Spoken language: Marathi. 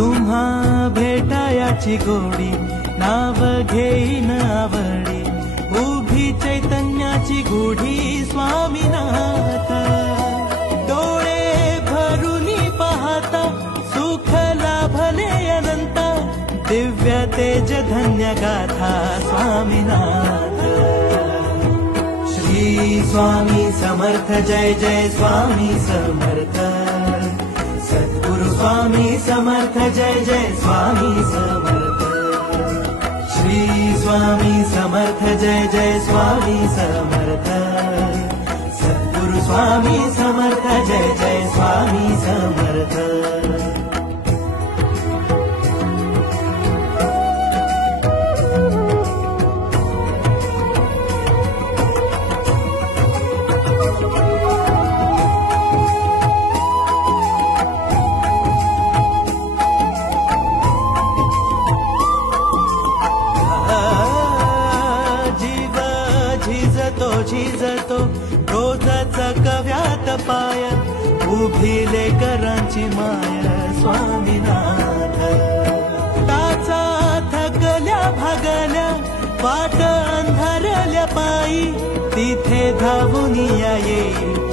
तुम्हा भेटायाची गोडी नाव घेईन आवडी उभी चैतन्याची गुढी स्वामीनाथ डोळे भरूनी पाहता सुख लाभले अनंता दिव्य तेज धन्य गाथा स्वामीनाथ श्री स्वामी समर्थ जय जय स्वामी समर्थ सद्गुरु स्वामी समर्थ जय जय स्वामी समर्थ श्री स्वामी समर्थ जय जय स्वामी समर्थ सद्गुरु स्वामी समर्थ जय जय स्वामी समर्थ झिजतो रोजच कव्यात पाय उभिले करांची माय स्वामीनाथ टाचा थकल्या भागल्या वाट अंधारल्या पायी तिथे धावून येईल